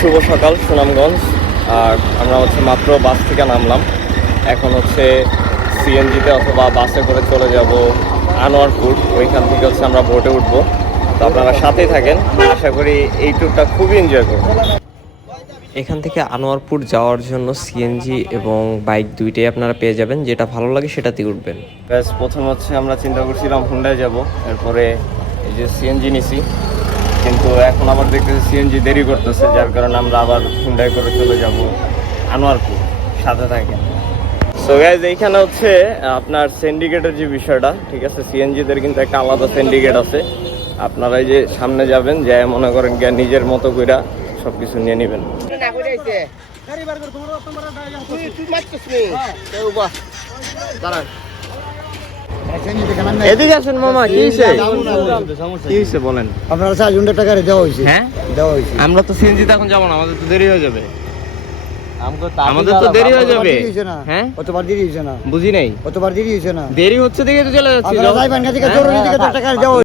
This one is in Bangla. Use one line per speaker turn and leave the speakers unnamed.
শুভ সকাল সুনামগঞ্জ। আর আমরা মাত্র বাস থেকে নামলাম। এখন সিএনজিতে অথবা বাসে করে চলে যাব আনোয়ারপুর। ওইখান থেকে আমরা বোটে উঠবো। তো আপনারা সাথেই থাকেন, আশা করি এই ট্যুরটা খুবই এনজয় করবেন। এখান থেকে আনোয়ারপুর যাওয়ার জন্য সিএনজি এবং বাইক দুইটাই আপনারা পেয়ে যাবেন, যেটা ভালো লাগে সেটাতেই উঠবেন। ব্যাস প্রথম আমরা চিন্তা করছিলাম হুন্ডায় যাব, এরপরে এই যে সিএনজি নিছি, কিন্তু এখন আবার দেখতেছি সিএনজি দেরি করতেছে, যার কারণে আমরা আবার হুন্ডায় করে চলে যাব আনোয়ারপুর। সাথে থাকেন। সো গাইজ, এইখানে আপনার সিন্ডিকেটের যে বিষয়টা, ঠিক আছে, সিএনজিদের কিন্তু একটা আলাদা সিন্ডিকেট আছে। আপনারা এই যে সামনে যাবেন, যে মনে করেন গিয়া নিজের মতো কইরা সবকিছু নিয়ে নেবেন। এদিকে আসেন মামা, কি হয়েছে বলেন।
আপনারা 4 টাকা দেওয়া হয়েছে।
হ্যাঁ,
দেওয়া হয়েছে।
আমরা তো সিএনজিতে এখন যাবো না, আমাদের তো দেরি হয়ে যাবে। আমাদের তো দেরি হয়ে যাবে। হ্যাঁ,
কতবার দেরি হয়েছে না?
বুঝি নাই।
কতবার দেরি হয়েছে না?
দেরি হচ্ছে দেখে তো চলে যাচ্ছি।
আপনারা যাইবেন না, জরুরি দিকে 10 টাকা দেওয়া